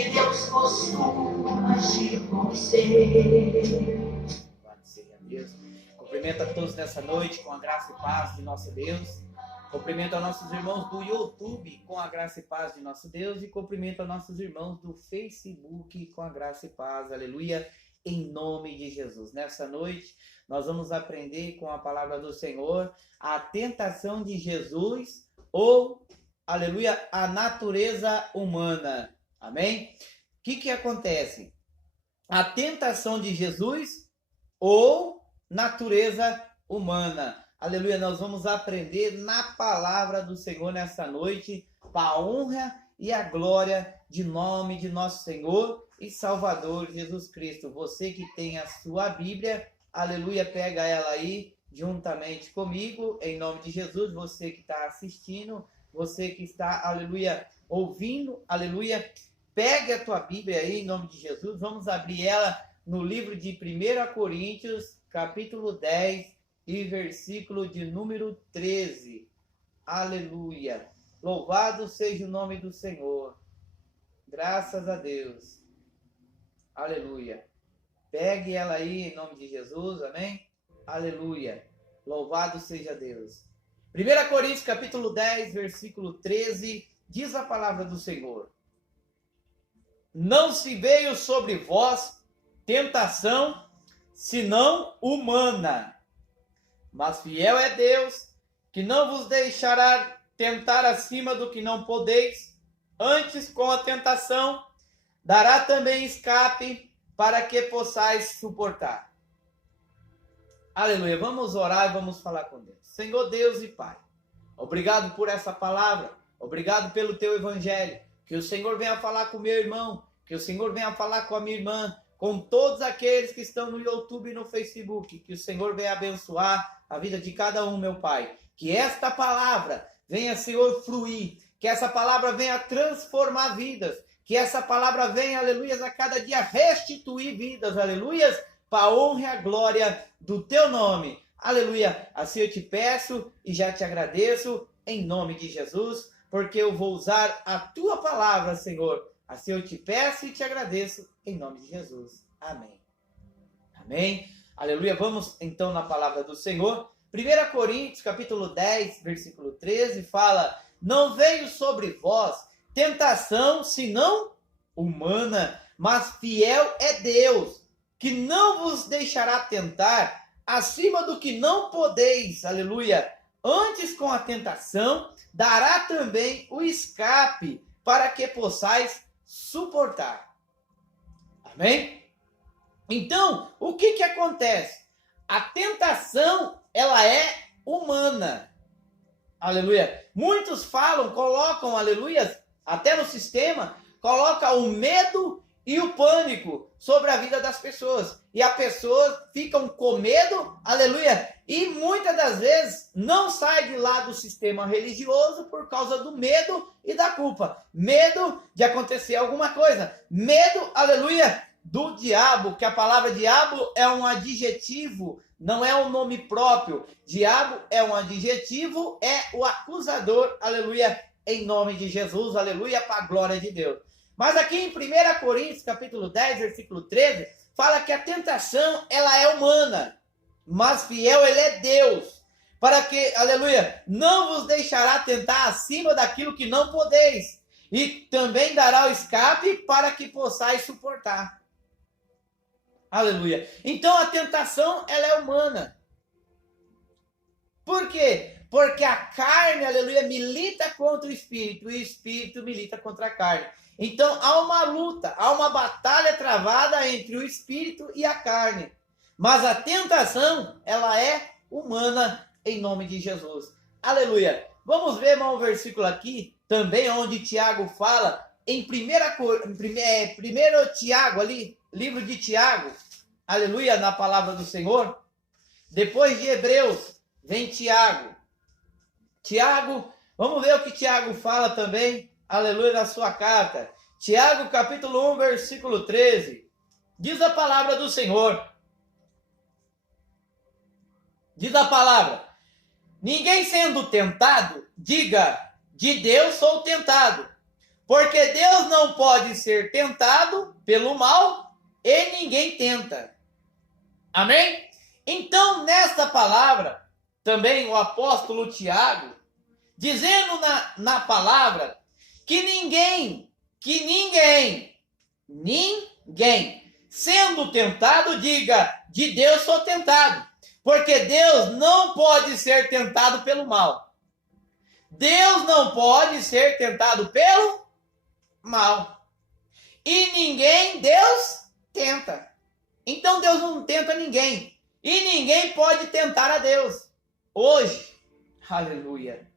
que Deus costuma agir com você. Louvado seja Deus. Cumprimento a todos nessa noite com a graça e paz de nosso Deus. Cumprimento a nossos irmãos do YouTube com a graça e paz de nosso Deus. E cumprimento a nossos irmãos do Facebook com a graça e paz. Aleluia. Em nome de Jesus. Nessa noite, nós vamos aprender com a palavra do Senhor a tentação de Jesus ou, aleluia, a natureza humana. Amém? O que acontece? A tentação de Jesus ou natureza humana. Aleluia, nós vamos aprender na palavra do Senhor nessa noite, para a honra e a glória de nome de nosso Senhor e Salvador Jesus Cristo. Você que tem a sua Bíblia, aleluia, pega ela aí juntamente comigo, em nome de Jesus. Você que está assistindo, você que está, aleluia, ouvindo, aleluia, pegue a tua Bíblia aí, em nome de Jesus. Vamos abrir ela no livro de 1 Coríntios, capítulo 10 e versículo de número 13. Aleluia. Louvado seja o nome do Senhor. Graças a Deus. Aleluia. Pegue ela aí em nome de Jesus, amém? Aleluia. Louvado seja Deus. 1 Coríntios capítulo 10, versículo 13, diz a palavra do Senhor. Não se veio sobre vós tentação, senão humana. Mas fiel é Deus, que não vos deixará tentar acima do que não podeis, antes com a tentação dará também escape para que possais suportar. Aleluia. Vamos orar e vamos falar com Deus. Senhor Deus e Pai, obrigado por essa palavra, obrigado pelo teu evangelho, que o Senhor venha falar com o meu irmão, que o Senhor venha falar com a minha irmã, com todos aqueles que estão no YouTube e no Facebook, que o Senhor venha abençoar a vida de cada um, meu Pai, que esta palavra venha, Senhor, fluir, que essa palavra venha transformar vidas, que essa palavra venha, aleluias, a cada dia restituir vidas, aleluias, para a honra e a glória do teu nome, aleluia. Assim eu te peço e já te agradeço, em nome de Jesus, porque eu vou usar a tua palavra, Senhor. Assim eu te peço e te agradeço, em nome de Jesus. Amém. Amém. Aleluia. Vamos então na palavra do Senhor. 1 Coríntios, capítulo 10, versículo 13, fala: não veio sobre vós tentação, senão humana, mas fiel é Deus, que não vos deixará tentar acima do que não podeis. Aleluia. Antes, com a tentação, dará também o escape, para que possais suportar. Amém? Então, o que acontece? A tentação, ela é humana. Aleluia. Muitos falam, colocam, aleluia, até no sistema, coloca o medo e o pânico sobre a vida das pessoas. E as pessoas ficam com medo, aleluia, e muitas das vezes não sai de lá do sistema religioso por causa do medo e da culpa. Medo de acontecer alguma coisa. Medo, aleluia, do diabo, que a palavra diabo é um adjetivo, não é um nome próprio. Diabo é um adjetivo, é o acusador, aleluia, em nome de Jesus, aleluia, para a glória de Deus. Mas aqui em 1 Coríntios, capítulo 10, versículo 13, fala que a tentação, ela é humana, mas fiel ele é Deus, para que, aleluia, não vos deixará tentar acima daquilo que não podeis, e também dará o escape para que possais suportar. Aleluia. Então a tentação, ela é humana. Por quê? Porque a carne, aleluia, milita contra o espírito, e o espírito milita contra a carne. Então há uma luta, há uma batalha travada entre o espírito e a carne. Mas a tentação, ela é humana, em nome de Jesus. Aleluia. Vamos ver, irmão, um versículo aqui, também onde Tiago fala, em 1 Tiago ali, livro de Tiago, aleluia, na palavra do Senhor. Depois de Hebreus, vem Tiago. Tiago, vamos ver o que Tiago fala também, aleluia, na sua carta. Tiago, capítulo 1, versículo 13. Diz a palavra do Senhor. Diz a palavra: ninguém sendo tentado, diga, de Deus sou tentado. Porque Deus não pode ser tentado pelo mal e ninguém tenta. Amém? Então, nesta palavra, também o apóstolo Tiago, dizendo na palavra que ninguém, sendo tentado, diga, de Deus sou tentado. Porque Deus não pode ser tentado pelo mal. Deus não pode ser tentado pelo mal. E ninguém Deus tenta. Então Deus não tenta ninguém. E ninguém pode tentar a Deus. Hoje, aleluia.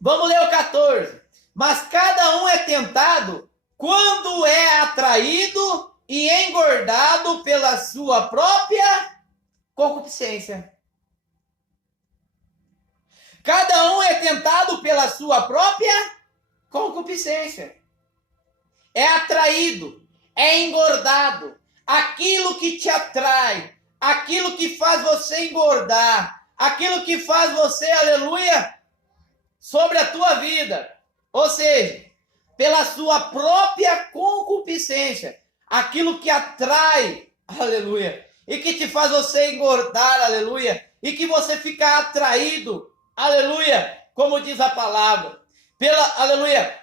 Vamos ler o 14. Mas cada um é tentado quando é atraído e engordado pela sua própria concupiscência. Cada um é tentado pela sua própria concupiscência. É atraído, é engordado. Aquilo que te atrai, aquilo que faz você engordar, aquilo que faz você, aleluia, sobre a tua vida. Ou seja, pela sua própria concupiscência. Aquilo que atrai, aleluia, e que te faz você engordar, aleluia, e que você fica atraído, aleluia, como diz a palavra, aleluia,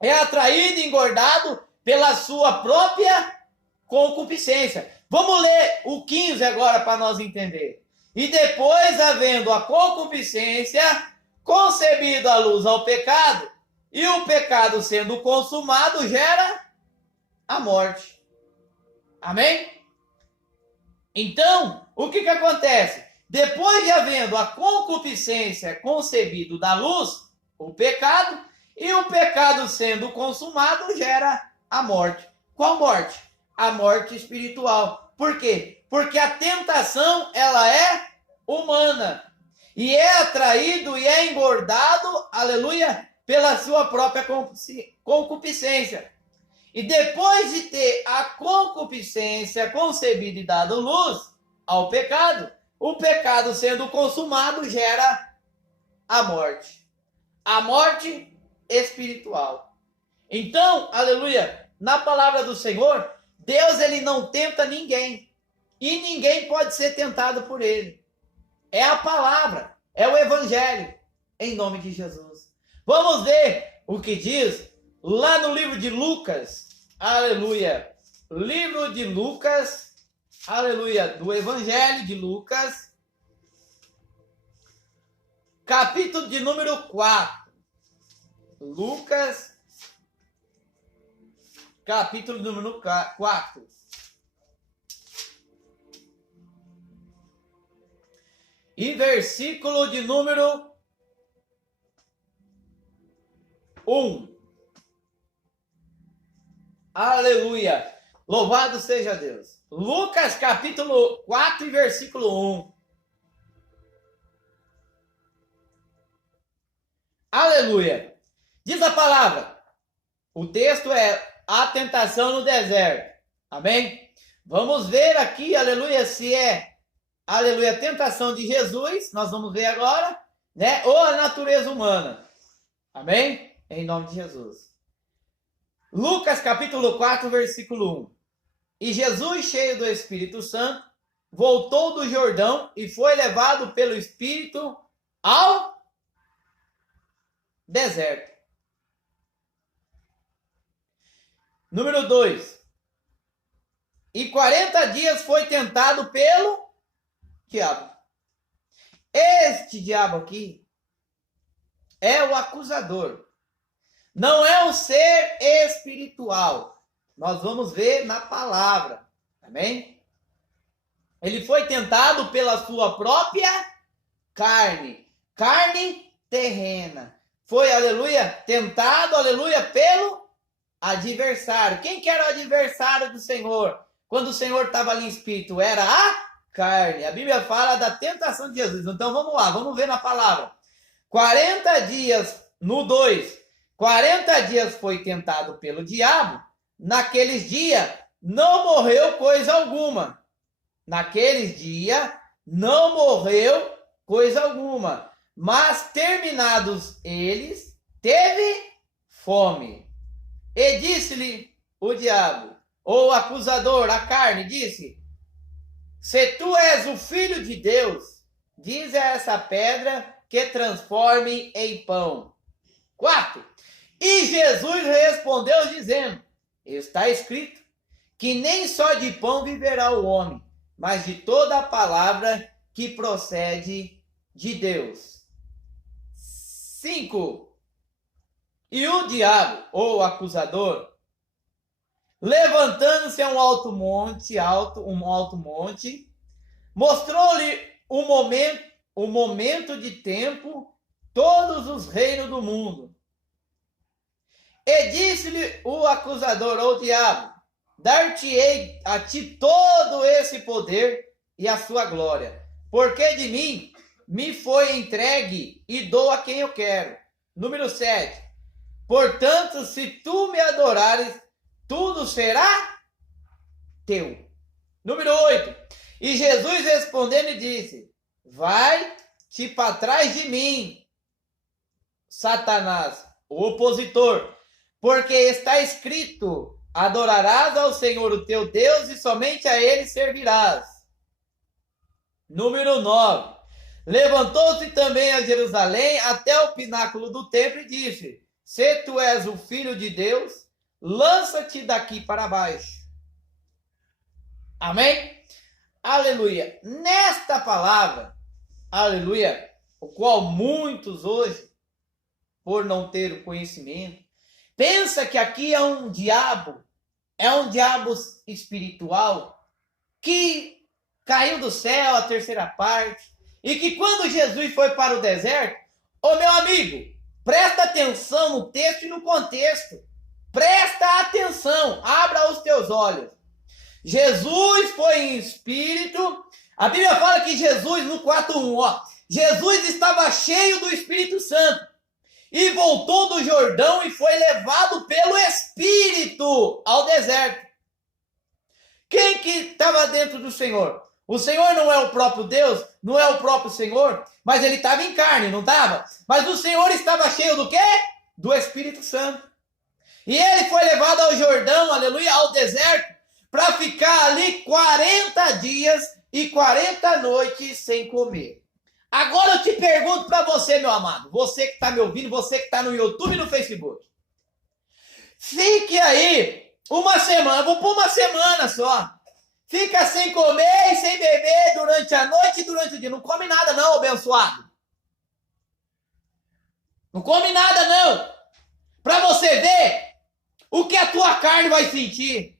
é atraído e engordado pela sua própria concupiscência. Vamos ler o 15 agora para nós entender. E depois, havendo a concupiscência concebido a luz ao pecado, e o pecado sendo consumado gera a morte. Amém? Então, o que acontece? Depois de havendo a concupiscência concebido da luz, o pecado, e o pecado sendo consumado gera a morte. Qual morte? A morte espiritual. Por quê? Porque a tentação, ela é humana. E é atraído e é engordado, aleluia, pela sua própria concupiscência. E depois de ter a concupiscência concebida e dado luz ao pecado, o pecado sendo consumado gera a morte. A morte espiritual. Então, aleluia, na palavra do Senhor, Deus, ele não tenta ninguém. E ninguém pode ser tentado por ele. É a palavra, é o evangelho, em nome de Jesus. Vamos ver o que diz lá no livro de Lucas, aleluia. Livro de Lucas, aleluia, do evangelho de Lucas, capítulo de número 4. Lucas, capítulo número 4. E versículo de número 1. Aleluia. Louvado seja Deus. Lucas capítulo 4 e versículo 1. Aleluia. Diz a palavra. O texto é a tentação no deserto. Amém? Vamos ver aqui, aleluia, se é, aleluia, a tentação de Jesus. Nós vamos ver agora, né? Ou a natureza humana. Amém? Em nome de Jesus. Lucas capítulo 4, versículo 1. E Jesus, cheio do Espírito Santo, voltou do Jordão e foi levado pelo Espírito ao deserto. Número 2. E 40 dias foi tentado pelo diabo. Este diabo aqui é o acusador. Não é um ser espiritual. Nós vamos ver na palavra. Amém? Ele foi tentado pela sua própria carne. Carne terrena. Foi, aleluia, tentado, aleluia, pelo adversário. Quem que era o adversário do Senhor? Quando o Senhor estava ali em espírito, era a carne. A Bíblia fala da tentação de Jesus. Então vamos lá, vamos ver na palavra. 40 dias, no 2, 40 dias foi tentado pelo diabo. Naqueles dias não morreu coisa alguma. Naqueles dias não morreu coisa alguma. Mas terminados eles, teve fome. E disse-lhe o diabo, ou o acusador, a carne, disse: se tu és o filho de Deus, diz a essa pedra que transforme em pão. 4. E Jesus respondeu dizendo: está escrito que nem só de pão viverá o homem, mas de toda a palavra que procede de Deus. 5. E o diabo, ou acusador, levantando-se a um alto monte, mostrou-lhe o momento de tempo, todos os reinos do mundo. E disse-lhe o acusador, ou diabo: dar-te-ei a ti todo esse poder e a sua glória, porque de mim me foi entregue e dou a quem eu quero. Número 7. Portanto, se tu me adorares, tudo será teu. Número 8. E Jesus respondendo disse: vai-te para trás de mim, Satanás, o opositor, porque está escrito: adorarás ao Senhor o teu Deus e somente a ele servirás. Número 9. Levantou-se também a Jerusalém até o pináculo do templo e disse: se tu és o filho de Deus, lança-te daqui para baixo. Amém? Aleluia. Nesta palavra, aleluia, o qual muitos hoje, por não ter o conhecimento, pensa que aqui é um diabo espiritual que caiu do céu a terceira parte, e que quando Jesus foi para o deserto, ô meu amigo, presta atenção no texto e no contexto. Presta atenção, abra os teus olhos. Jesus foi em espírito. A Bíblia fala que Jesus, no 4:1, Jesus estava cheio do Espírito Santo e voltou do Jordão e foi levado pelo Espírito ao deserto. Quem que estava dentro do Senhor? O Senhor não é o próprio Deus, não é o próprio Senhor, mas ele estava em carne, não estava? Mas o Senhor estava cheio do quê? Do Espírito Santo. E ele foi levado ao Jordão, aleluia, ao deserto, para ficar ali 40 dias e 40 noites sem comer. Agora eu te pergunto para você, meu amado, você que está me ouvindo, você que está no YouTube e no Facebook. Fique aí uma semana, vou por uma semana só. Fica sem comer e sem beber durante a noite e durante o dia. Não come nada não, abençoado. Não come nada não. Para você ver o que a tua carne vai sentir.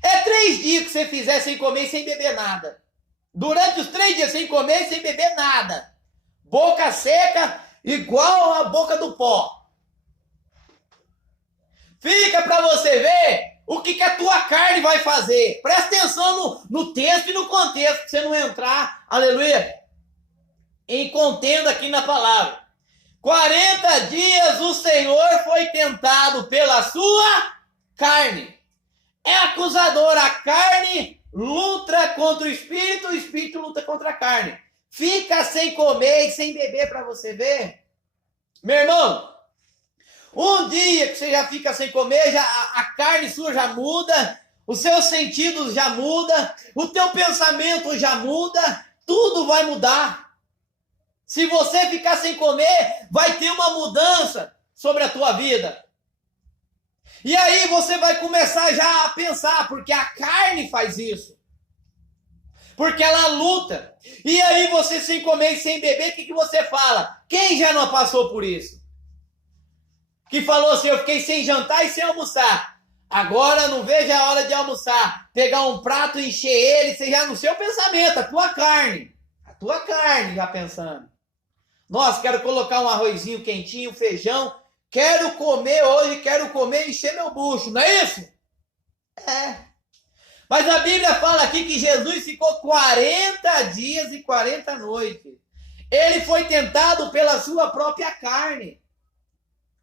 É 3 dias que você fizer sem comer e sem beber nada. Durante os 3 dias sem comer e sem beber nada. Boca seca, igual a boca do pó. Fica para você ver o que a tua carne vai fazer. Presta atenção no texto e no contexto, para você não entrar, aleluia, em contenda aqui na palavra. 40 dias o Senhor foi tentado pela sua carne. É acusador, a carne luta contra o espírito luta contra a carne. Fica sem comer e sem beber para você ver. Meu irmão, um dia que você já fica sem comer, a carne sua já muda, os seus sentidos já mudam, o teu pensamento já muda, tudo vai mudar. Se você ficar sem comer, vai ter uma mudança sobre a tua vida. E aí você vai começar já a pensar, porque a carne faz isso. Porque ela luta. E aí você sem comer e sem beber, o que você fala? Quem já não passou por isso? Que falou assim, eu fiquei sem jantar e sem almoçar. Agora não vejo a hora de almoçar. Pegar um prato, encher ele, você já no seu pensamento, a tua carne já pensando. Nossa, quero colocar um arrozinho quentinho, feijão. Quero comer hoje, quero comer e encher meu bucho, não é isso? É. Mas a Bíblia fala aqui que Jesus ficou 40 dias e 40 noites. Ele foi tentado pela sua própria carne.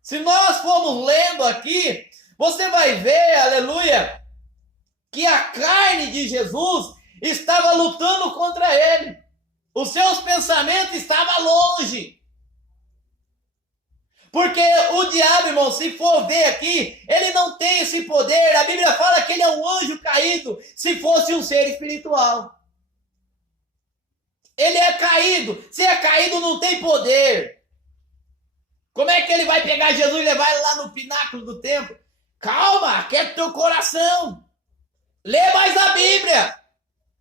Se nós formos lendo aqui, você vai ver, aleluia, que a carne de Jesus estava lutando contra ele. Os seus pensamentos estavam longe. Porque o diabo, irmão, se for ver aqui, ele não tem esse poder. A Bíblia fala que ele é um anjo caído, se fosse um ser espiritual. Ele é caído. Se é caído, não tem poder. Como é que ele vai pegar Jesus e levar ele lá no pináculo do templo? Calma, aquieta teu coração. Lê mais a Bíblia.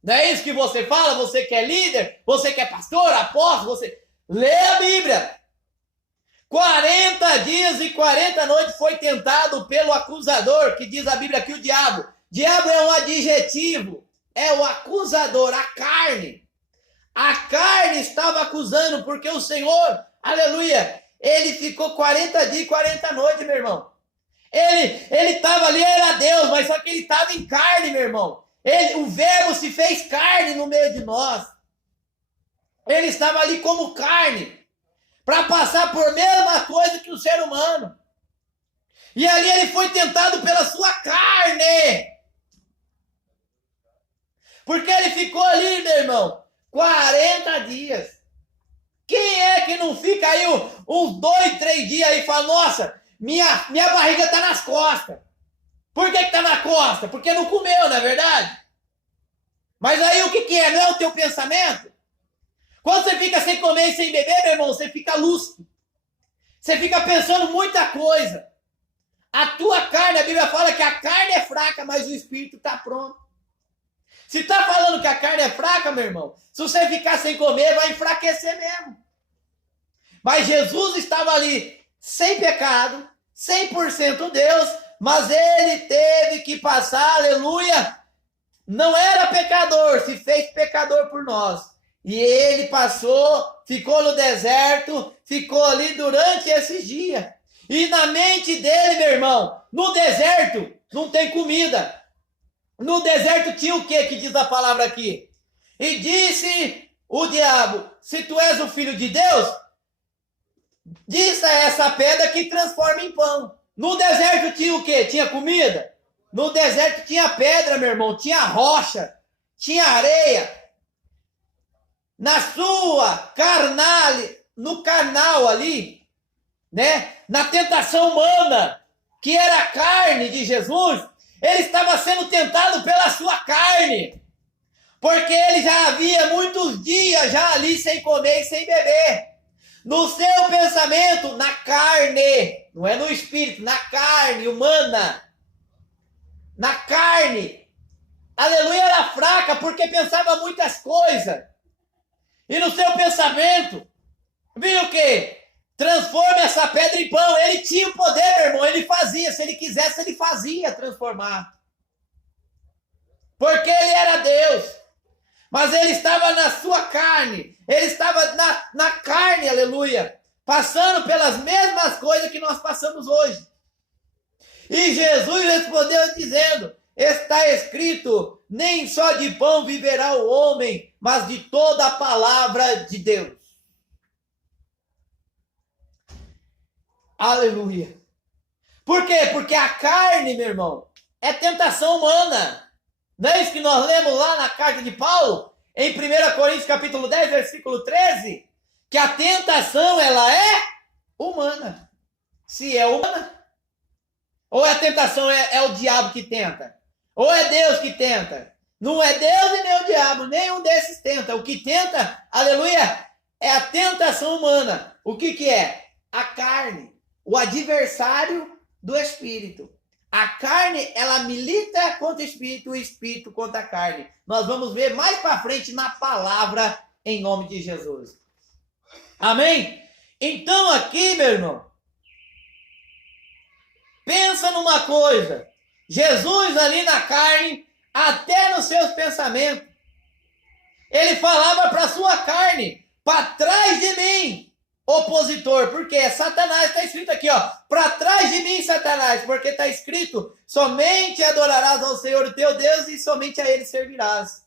Não é isso que você fala? Você que é líder, você que é pastor, apóstolo, você... Lê a Bíblia. 40 dias e 40 noites foi tentado pelo acusador, que diz a Bíblia aqui o diabo. Diabo é um adjetivo, é o acusador, a carne. A carne estava acusando, porque o Senhor, aleluia, ele ficou 40 dias e 40 noites, meu irmão. Ele estava ali, era Deus, mas só que ele estava em carne, meu irmão. O verbo se fez carne no meio de nós. Ele estava ali como carne, para passar por mesma coisa que o ser humano. E ali ele foi tentado pela sua carne. Porque ele ficou ali, meu irmão, 40 dias. Quem é que não fica aí uns 2, 3 dias aí e fala, nossa, minha barriga está nas costas. Por que está na costa? Porque não comeu, não é verdade? Mas aí o que é? Não é o teu pensamento? Quando você fica sem comer e sem beber, meu irmão, você fica lúcido. Você fica pensando muita coisa. A tua carne, a Bíblia fala que a carne é fraca, mas o espírito está pronto. Se está falando que a carne é fraca, meu irmão, se você ficar sem comer, vai enfraquecer mesmo. Mas Jesus estava ali sem pecado, 100% Deus, mas ele teve que passar, aleluia, não era pecador, se fez pecador por nós. E ele passou, ficou no deserto, ficou ali durante esses dias. E na mente dele, meu irmão, no deserto não tem comida. No deserto tinha o que diz a palavra aqui? E disse o diabo, se tu és o filho de Deus, diz a essa pedra que transforma em pão. No deserto tinha o que? Tinha comida? No deserto tinha pedra, meu irmão, tinha rocha, tinha areia. Na sua no carnal ali, né? Na tentação humana, que era a carne de Jesus, ele estava sendo tentado pela sua carne. Porque ele já havia muitos dias já ali sem comer e sem beber. No seu pensamento, na carne, não é no espírito, na carne humana. Na carne. Aleluia, era fraca porque pensava muitas coisas. E no seu pensamento, viu o quê? Transforma essa pedra em pão. Ele tinha o poder, meu irmão. Ele fazia. Se ele quisesse, ele fazia transformar. Porque ele era Deus. Mas ele estava na sua carne. Ele estava na carne, aleluia. Passando pelas mesmas coisas que nós passamos hoje. E Jesus respondeu dizendo, está escrito, nem só de pão viverá o homem, mas de toda a palavra de Deus. Aleluia. Por quê? Porque a carne, meu irmão, é tentação humana. Não é isso que nós lemos lá na carta de Paulo, em 1 Coríntios capítulo 10, versículo 13? Que a tentação, ela é humana. Se é humana, ou a tentação é o diabo que tenta? Ou é Deus que tenta? Não é Deus e nem o diabo, nenhum desses tenta. O que tenta, aleluia, é a tentação humana. O que é? A carne. O adversário do espírito. A carne, ela milita contra o espírito contra a carne. Nós vamos ver mais para frente na palavra em nome de Jesus. Amém? Então aqui, meu irmão, pensa numa coisa. Jesus ali na carne, até nos seus pensamentos, ele falava para a sua carne, para trás de mim, opositor, porque Satanás, está escrito aqui, ó, para trás de mim, Satanás, porque está escrito, somente adorarás ao Senhor o teu Deus e somente a ele servirás.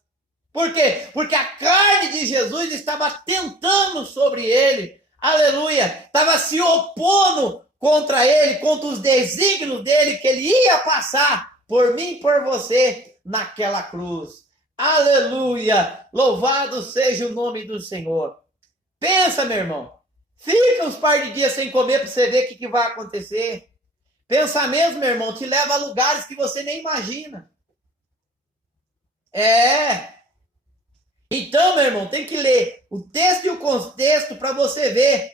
Por quê? Porque a carne de Jesus estava tentando sobre ele, aleluia, estava se opondo contra ele, contra os desígnios dele, que ele ia passar por mim e por você naquela cruz. Aleluia, louvado seja o nome do Senhor. Pensa, meu irmão, Fica uns par de dias sem comer para você ver o que vai acontecer. Pensamentos, meu irmão, te leva a lugares que você nem imagina. Então, meu irmão, tem que ler o texto e o contexto para você ver.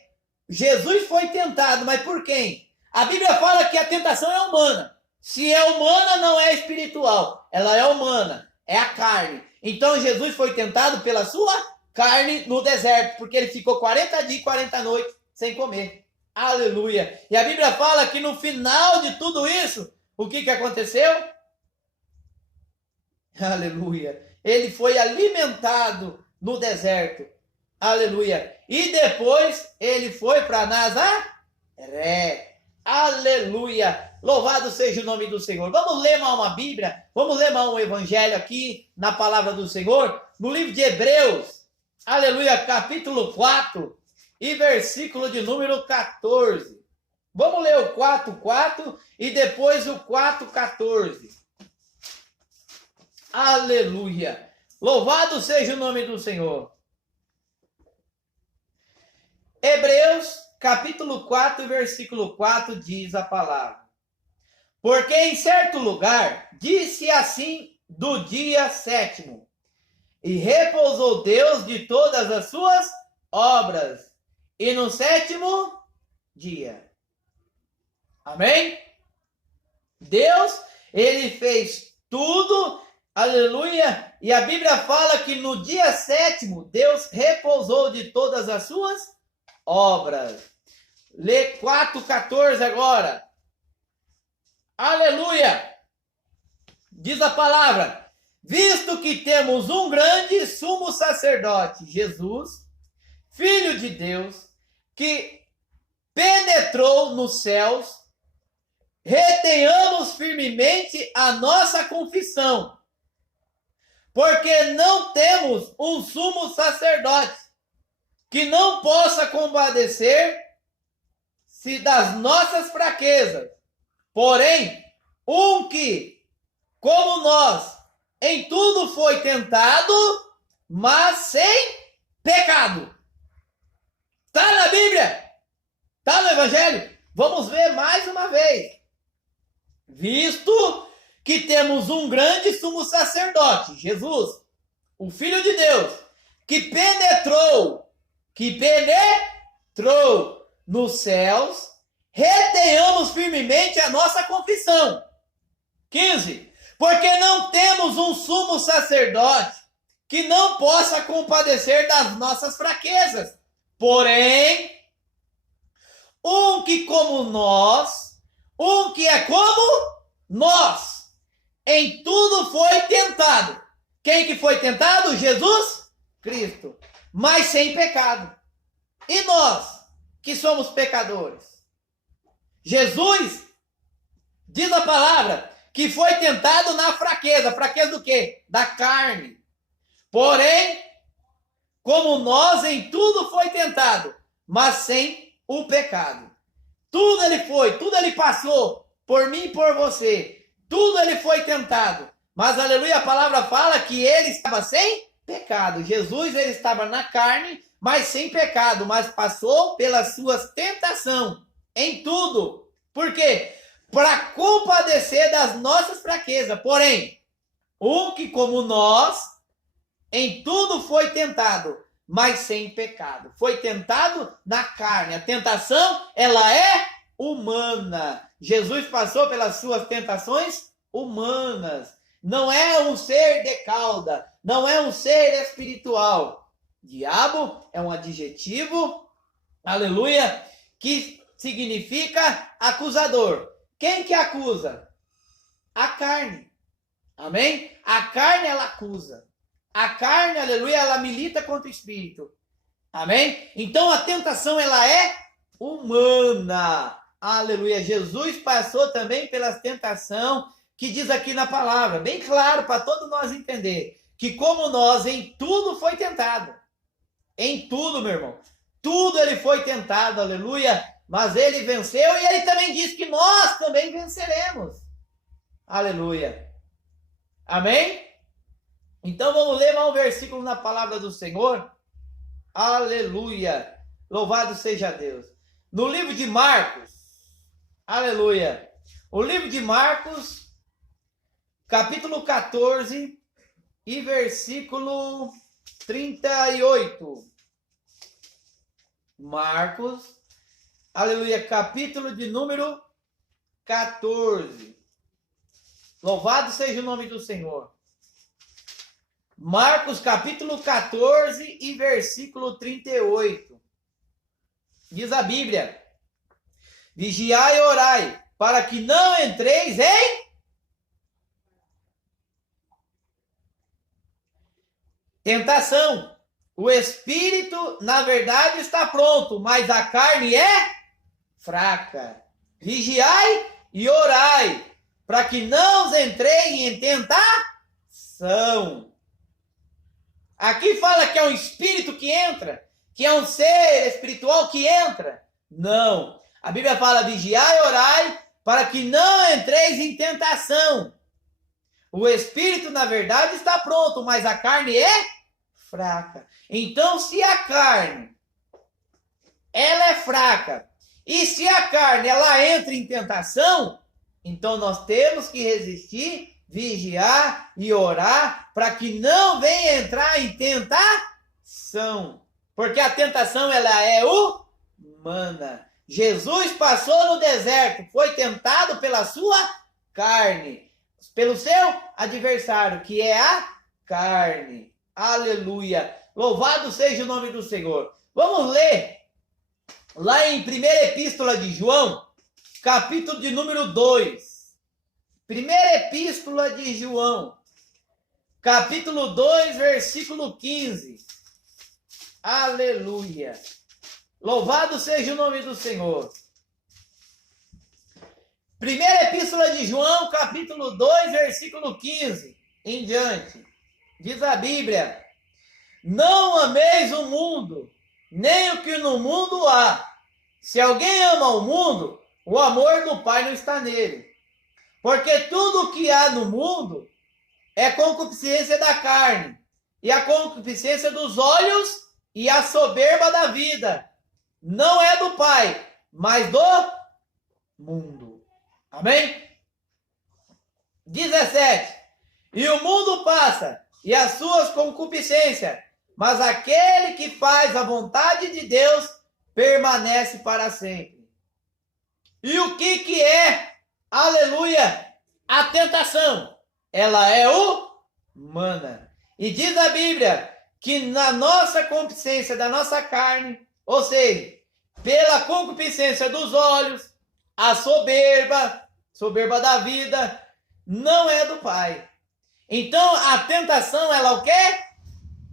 Jesus foi tentado, mas por quem? A Bíblia fala que a tentação é humana. Se é humana, não é espiritual. Ela é humana, é a carne. Então, Jesus foi tentado pela sua carne no deserto, porque ele ficou 40 dias e 40 noites sem comer. Aleluia. E a Bíblia fala que no final de tudo isso, o que aconteceu? Aleluia. Ele foi alimentado no deserto. Aleluia. E depois ele foi para Nazaré. Aleluia. Louvado seja o nome do Senhor. Vamos ler mais uma Bíblia? Vamos ler mais um evangelho aqui na palavra do Senhor? No livro de Hebreus. Aleluia. Capítulo 4 e versículo de número 14. Vamos ler o 4:4 e depois o 4:14. Aleluia! Louvado seja o nome do Senhor. Hebreus, capítulo 4, versículo 4, diz a palavra. Porque em certo lugar, disse assim do dia 7º, e repousou Deus de todas as suas obras, e no 7º dia. Amém? Deus, ele fez tudo. Aleluia! E a Bíblia fala que no dia 7º, Deus repousou de todas as suas obras. Lê 4:14 agora. Aleluia! Diz a palavra: visto que temos um grande sumo sacerdote, Jesus, Filho de Deus, que penetrou nos céus, retenhamos firmemente a nossa confissão. Porque não temos um sumo sacerdote que não possa compadecer-se das nossas fraquezas. Porém, um que, como nós, em tudo foi tentado, mas sem pecado. Está na Bíblia? Está no Evangelho? Vamos ver mais uma vez. Visto que temos um grande sumo sacerdote, Jesus, o Filho de Deus, que penetrou nos céus, retenhamos firmemente a nossa confissão. 15. Porque não temos um sumo sacerdote que não possa compadecer das nossas fraquezas, porém, um que como nós, um que é como nós, em tudo foi tentado. Quem que foi tentado? Jesus Cristo. Mas sem pecado. E nós, que somos pecadores? Jesus, diz a palavra, que foi tentado na fraqueza. Fraqueza do quê? Da carne. Porém, como nós, em tudo foi tentado, mas sem o pecado. Tudo ele passou, por mim e por você. Tudo ele foi tentado, mas aleluia, a palavra fala que ele estava sem pecado. Jesus, ele estava na carne, mas sem pecado, mas passou pelas suas tentações em tudo. Por quê? Para compadecer das nossas fraquezas. Porém, um que como nós, em tudo foi tentado, mas sem pecado. Foi tentado na carne. A tentação, ela é humana. Jesus passou pelas suas tentações humanas. Não é um ser de cauda, não é um ser espiritual. Diabo é um adjetivo, aleluia, que significa acusador. Quem que acusa? A carne. Amém? A carne, ela acusa. A carne, aleluia, ela milita contra o espírito. Amém? Então a tentação, ela é humana. Aleluia. Jesus passou também pelas tentações que diz aqui na palavra, bem claro para todos nós entender, que como nós em tudo foi tentado. Em tudo, meu irmão. Tudo ele foi tentado, aleluia. Mas ele venceu e ele também diz que nós também venceremos. Aleluia. Amém? Então vamos ler mais um versículo na palavra do Senhor. Aleluia. Louvado seja Deus. No livro de Marcos, aleluia. O livro de Marcos, capítulo 14 e versículo 38. Marcos, aleluia, capítulo de número 14. Louvado seja o nome do Senhor. Marcos, capítulo 14 e versículo 38. Diz a Bíblia: vigiai e orai, para que não entreis em tentação. O espírito, na verdade, está pronto, mas a carne é fraca. Vigiai e orai, para que não entreis em tentação. Aqui fala que é um espírito que entra, que é um ser espiritual que entra. Não. A Bíblia fala: vigiai e orai, para que não entreis em tentação. O espírito, na verdade, está pronto, mas a carne é fraca. Então, se a carne ela é fraca, e se a carne ela entra em tentação, então nós temos que resistir, vigiar e orar para que não venha entrar em tentação. Porque a tentação ela é humana. Jesus passou no deserto, foi tentado pela sua carne, pelo seu adversário, que é a carne. Aleluia. Louvado seja o nome do Senhor. Vamos ler lá em primeira epístola de João, capítulo de número 2. Primeira epístola de João, capítulo 2, versículo 15. Aleluia. Louvado seja o nome do Senhor. Primeira epístola de João, capítulo 2, versículo 15 em diante. Diz a Bíblia: não ameis o mundo, nem o que no mundo há. Se alguém ama o mundo, o amor do Pai não está nele. Porque tudo o que há no mundo é concupiscência da carne, e a concupiscência dos olhos, e a soberba da vida. Não é do Pai, mas do mundo. Amém? 17. E o mundo passa, e as suas concupiscências, mas aquele que faz a vontade de Deus permanece para sempre. E o que é, aleluia, a tentação? Ela é humana. E diz a Bíblia que na nossa concupiscência da nossa carne, ou seja, pela concupiscência dos olhos, a soberba da vida, não é do Pai. Então, a tentação, ela é o quê?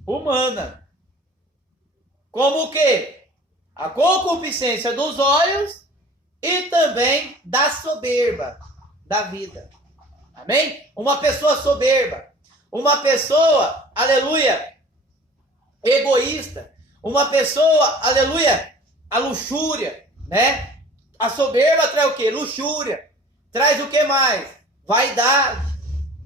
Humana. Como o quê? A concupiscência dos olhos e também da soberba da vida. Amém? Uma pessoa soberba. Uma pessoa, aleluia, egoísta. Uma pessoa, aleluia, a luxúria, né? A soberba traz o quê? Luxúria. Traz o que mais? Vaidade.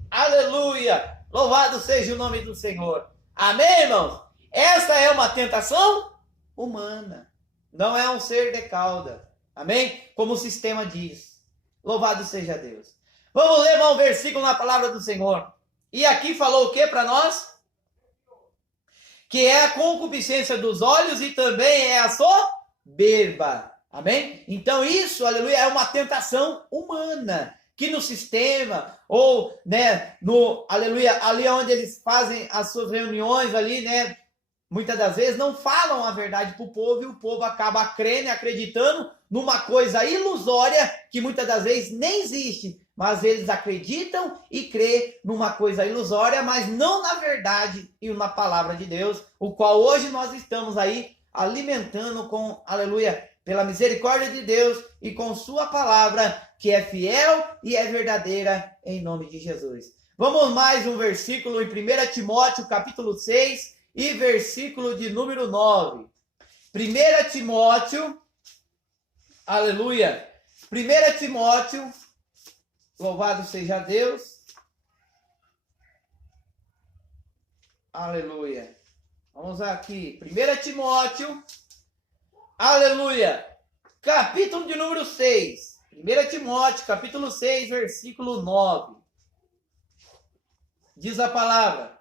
Aleluia! Louvado seja o nome do Senhor. Amém, irmãos? Essa é uma tentação humana. Não é um ser de cauda. Amém? Como o sistema diz. Louvado seja Deus. Vamos ler um versículo na palavra do Senhor. E aqui falou o que para nós? Que é a concupiscência dos olhos e também é a soberba. Amém? Então isso, aleluia, é uma tentação humana. Que no sistema, ou, né, no, aleluia, ali onde eles fazem as suas reuniões ali, né, muitas das vezes não falam a verdade para o povo e o povo acaba crendo e acreditando numa coisa ilusória que muitas das vezes nem existe, mas eles acreditam e crê numa coisa ilusória, mas não na verdade e na palavra de Deus, o qual hoje nós estamos aí alimentando com, aleluia, pela misericórdia de Deus e com sua palavra, que é fiel e é verdadeira, em nome de Jesus. Vamos mais um versículo em 1 Timóteo, capítulo 6, e versículo de número 9. 1 Timóteo, aleluia. 1 Timóteo, louvado seja Deus. Aleluia. Vamos aqui. 1 Timóteo, Aleluia. Capítulo de número 6. 1 Timóteo, capítulo 6, versículo 9. Diz a palavra: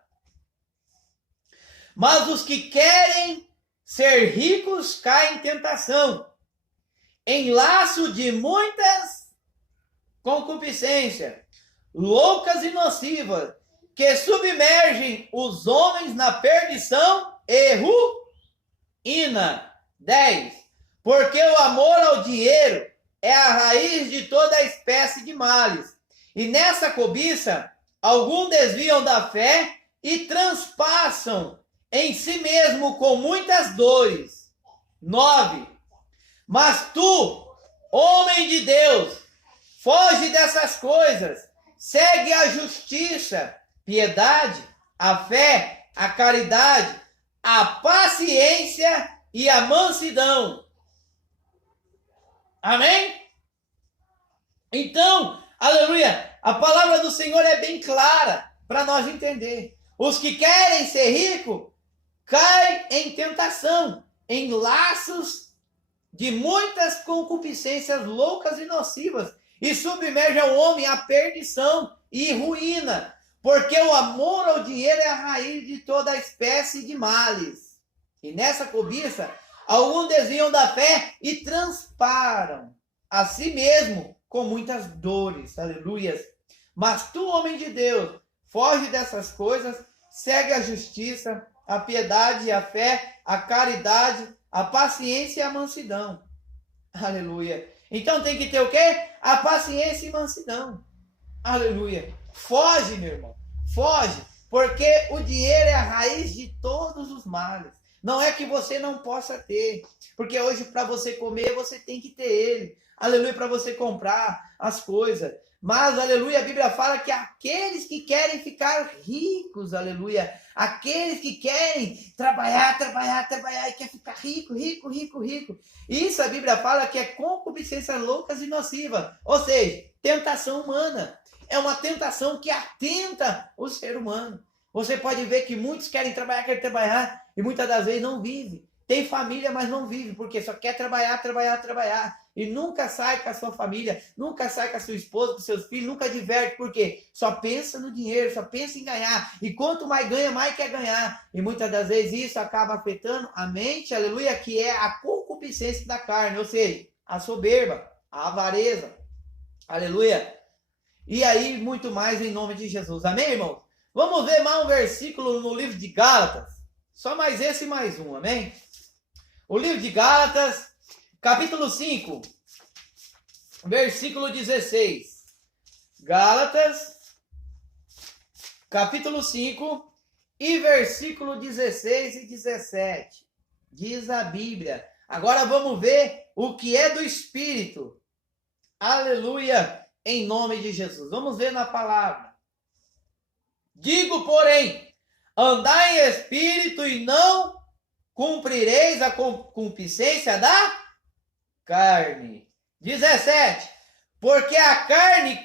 mas os que querem ser ricos caem em tentação, em laço de muitas concupiscências, loucas e nocivas, que submergem os homens na perdição e ruína. 10. Porque o amor ao dinheiro é a raiz de toda espécie de males, e nessa cobiça alguns desviam da fé e transpassam em si mesmo com muitas dores. 9. Mas tu, homem de Deus, foge dessas coisas, segue a justiça, piedade, a fé, a caridade, a paciência e a mansidão. Amém? Então, aleluia, a palavra do Senhor é bem clara para nós entender. Os que querem ser ricos caem em tentação, em laços de muitas concupiscências loucas e nocivas, e submerge o homem à perdição e ruína, porque o amor ao dinheiro é a raiz de toda espécie de males. E nessa cobiça, alguns desviam da fé e transparam a si mesmo com muitas dores. Aleluias. Mas tu, homem de Deus, foge dessas coisas, segue a justiça, a piedade, a fé, a caridade, a paciência e a mansidão. Aleluia. Então tem que ter o quê? A paciência e mansidão. Aleluia. Foge, meu irmão. Foge. Porque o dinheiro é a raiz de todos os males. Não é que você não possa ter. Porque hoje para você comer, você tem que ter ele. Aleluia, para você comprar as coisas. Mas, aleluia, a Bíblia fala que aqueles que querem ficar ricos, aleluia, aqueles que querem trabalhar e quer ficar rico. Isso a Bíblia fala que é concupiscências loucas e nocivas. Ou seja, tentação humana. É uma tentação que atenta o ser humano. Você pode ver que muitos querem trabalhar e muitas das vezes não vivem. Tem família, mas não vive, porque só quer trabalhar. E nunca sai com a sua família, nunca sai com a sua esposa, com seus filhos, nunca diverte, porque só pensa no dinheiro, só pensa em ganhar. E quanto mais ganha, mais quer ganhar. E muitas das vezes isso acaba afetando a mente, aleluia, que é a concupiscência da carne, ou seja, a soberba, a avareza, aleluia. E aí, muito mais em nome de Jesus. Amém, irmão? Vamos ver mais um versículo no livro de Gálatas. Só mais esse e mais um, amém? O livro de Gálatas, capítulo 5, versículo 16. Gálatas, capítulo 5, e versículo 16 e 17. Diz a Bíblia. Agora vamos ver o que é do Espírito. Aleluia, em nome de Jesus. Vamos ver na palavra. Digo, porém, andai em espírito e não cumprireis a concupiscência da carne. 17. Porque a carne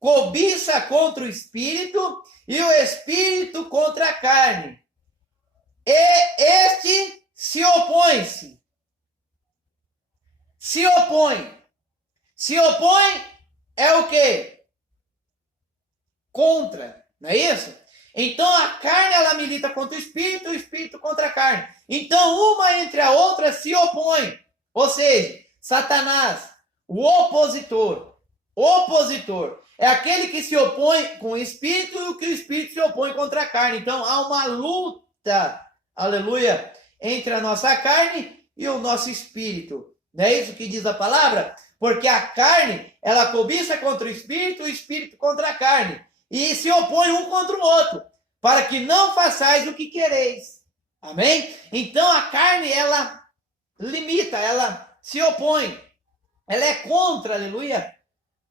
cobiça contra o espírito e o espírito contra a carne. E este se opõe-se. Se opõe. Se opõe é o quê? Contra. Não é isso? Então a carne ela milita contra o espírito contra a carne. Então uma entre a outra se opõe. Ou seja, Satanás, o opositor. Opositor é aquele que se opõe com o espírito e o que o espírito se opõe contra a carne. Então há uma luta, aleluia, entre a nossa carne e o nosso espírito. Não é isso que diz a palavra? Porque a carne, ela cobiça contra o espírito contra a carne. E se opõe um contra o outro, para que não façais o que quereis. Amém? Então a carne, ela limita, ela se opõe. Ela é contra, aleluia,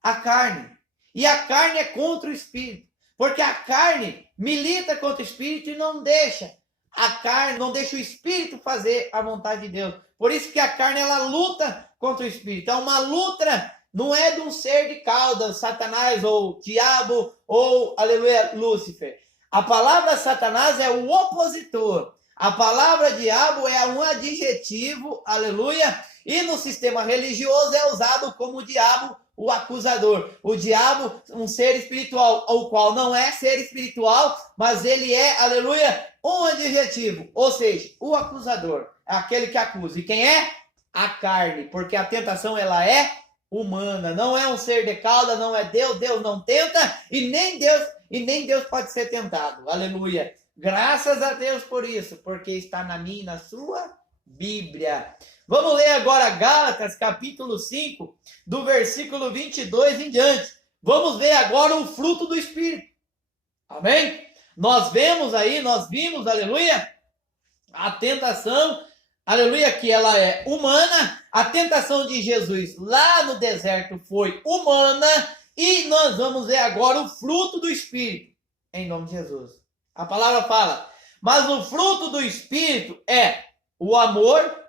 a carne. E a carne é contra o espírito. Porque a carne milita contra o espírito e não deixa a carne, não deixa o espírito fazer a vontade de Deus. Por isso que a carne, ela luta contra o espírito. É uma luta, não é de um ser de caudas, Satanás ou diabo ou, aleluia, Lúcifer. A palavra Satanás é o opositor. A palavra diabo é um adjetivo, aleluia, e no sistema religioso é usado como diabo, o acusador. O diabo, um ser espiritual, o qual não é ser espiritual, mas ele é, aleluia, um adjetivo. Ou seja, o acusador, aquele que acusa. E quem é? A carne, porque a tentação ela é humana, não é um ser de cauda, não é Deus, Deus não tenta e nem Deus pode ser tentado. Aleluia. Graças a Deus por isso, porque está na minha e na sua Bíblia. Vamos ler agora Gálatas, capítulo 5, do versículo 22 em diante. Vamos ver agora o fruto do Espírito. Amém? Nós vimos, aleluia, a tentação, aleluia, que ela é humana. A tentação de Jesus lá no deserto foi humana. E nós vamos ver agora o fruto do Espírito, em nome de Jesus. A palavra fala, mas o fruto do Espírito é o amor,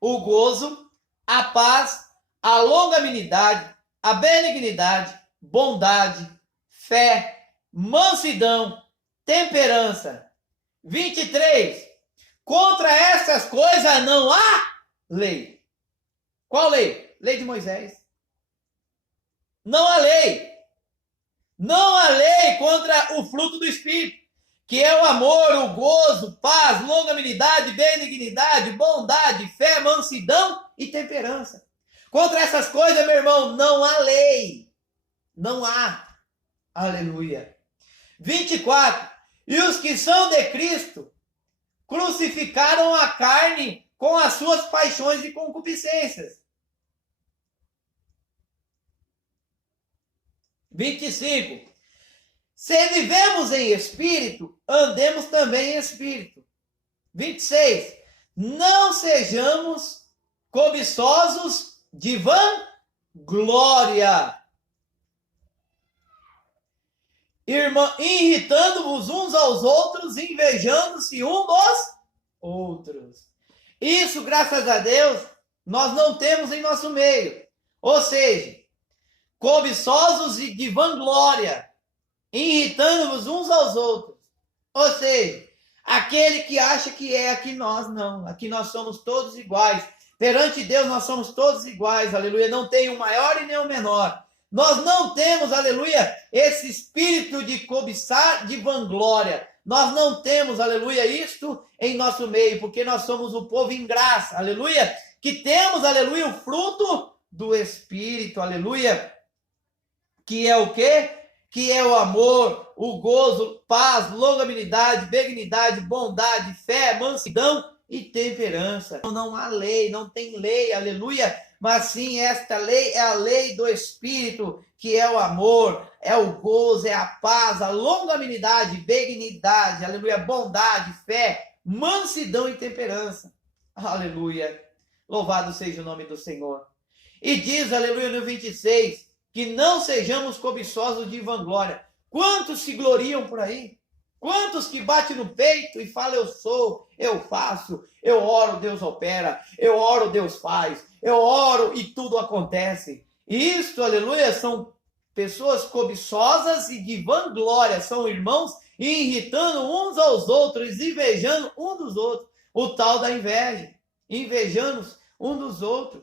o gozo, a paz, a longanimidade, a benignidade, bondade, fé, mansidão, temperança. 23. Contra essas coisas não há lei. Qual lei? Lei de Moisés. Não há lei. Não há lei contra o fruto do Espírito, que é o amor, o gozo, paz, longanimidade, benignidade, bondade, fé, mansidão e temperança. Contra essas coisas, meu irmão, não há lei. Não há. Aleluia. 24. E os que são de Cristo crucificaram a carne com as suas paixões e concupiscências. 25. Se vivemos em espírito, andemos também em espírito. 26. Não sejamos cobiçosos de vanglória, irritando-vos uns aos outros, invejando-se um dos outros. Isso, graças a Deus, nós não temos em nosso meio. Ou seja, cobiçosos de vanglória, irritando-vos uns aos outros. Ou seja, aquele que acha que é, aqui nós não. Aqui nós somos todos iguais. Perante Deus nós somos todos iguais, aleluia. Não tem um maior e nem um menor. Nós não temos, aleluia, esse espírito de cobiçar, de vanglória. Nós não temos, aleluia, isto em nosso meio, porque nós somos o povo em graça, aleluia, que temos, aleluia, o fruto do Espírito, aleluia, que é o quê? Que é o amor, o gozo, paz, longanimidade, benignidade, bondade, fé, mansidão e temperança. Não há lei, não tem lei, aleluia, mas sim esta lei é a lei do Espírito, que é o amor, é o gozo, é a paz, a longanimidade, benignidade, aleluia, bondade, fé, mansidão e temperança. Aleluia. Louvado seja o nome do Senhor. E diz, aleluia, no 26, que não sejamos cobiçosos de vanglória. Quantos se gloriam por aí? Quantos que batem no peito e falam, eu sou, eu faço, eu oro, Deus opera, eu oro, Deus faz, eu oro e tudo acontece. Isto, aleluia, são pessoas cobiçosas e de vanglória, são irmãos irritando uns aos outros, invejando um dos outros. O tal da inveja, invejando um dos outros.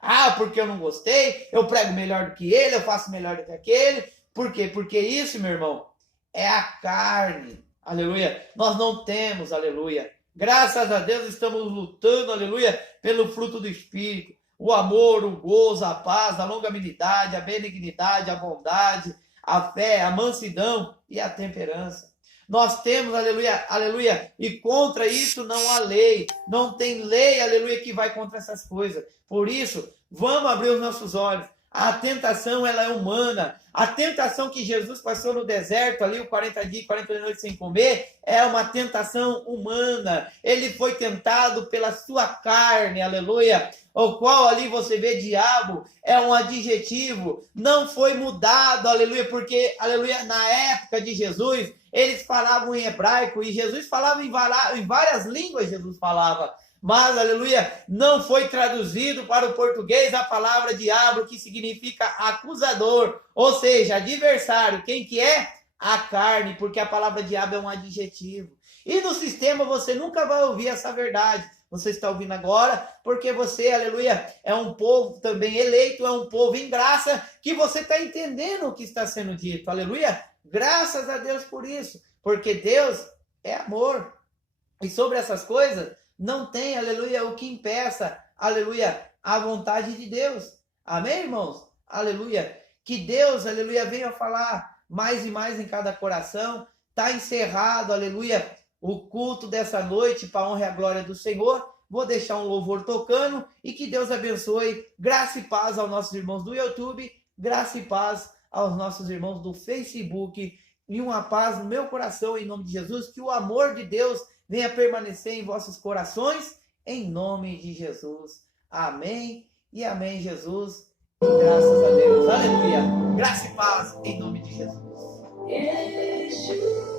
Ah, porque eu não gostei, eu prego melhor do que ele, eu faço melhor do que aquele. Por quê? Porque isso, meu irmão, é a carne. Aleluia. Nós não temos, aleluia. Graças a Deus estamos lutando, aleluia, pelo fruto do Espírito. O amor, o gozo, a paz, a longanimidade, a benignidade, a bondade, a fé, a mansidão e a temperança. Nós temos, aleluia, aleluia, e contra isso não há lei. Não tem lei, aleluia, que vai contra essas coisas. Por isso, vamos abrir os nossos olhos. A tentação, ela é humana. A tentação que Jesus passou no deserto, ali, o 40 dias e 40 noites sem comer, é uma tentação humana. Ele foi tentado pela sua carne, aleluia. O qual ali você vê diabo, é um adjetivo, não foi mudado, aleluia, porque, aleluia, na época de Jesus, eles falavam em hebraico, e Jesus falava em várias línguas, Jesus falava. Mas, aleluia, não foi traduzido para o português a palavra diabo, que significa acusador, ou seja, adversário. Quem que é? A carne, porque a palavra diabo é um adjetivo. E no sistema você nunca vai ouvir essa verdade. Você está ouvindo agora, porque você, aleluia, é um povo também eleito, é um povo em graça, que você está entendendo o que está sendo dito, aleluia. Graças a Deus por isso, porque Deus é amor. E sobre essas coisas, não tem, aleluia, o que impeça, aleluia, a vontade de Deus. Amém, irmãos? Aleluia. Que Deus, aleluia, venha falar mais e mais em cada coração. Está encerrado, aleluia, o culto dessa noite para a honra e a glória do Senhor. Vou deixar um louvor tocando e que Deus abençoe. Graça e paz aos nossos irmãos do YouTube, graça e paz aos nossos irmãos do Facebook e uma paz no meu coração em nome de Jesus, que o amor de Deus venha permanecer em vossos corações em nome de Jesus. Amém e amém, Jesus. E graças a Deus. Aleluia. Graça e paz em nome de Jesus. Yeshua.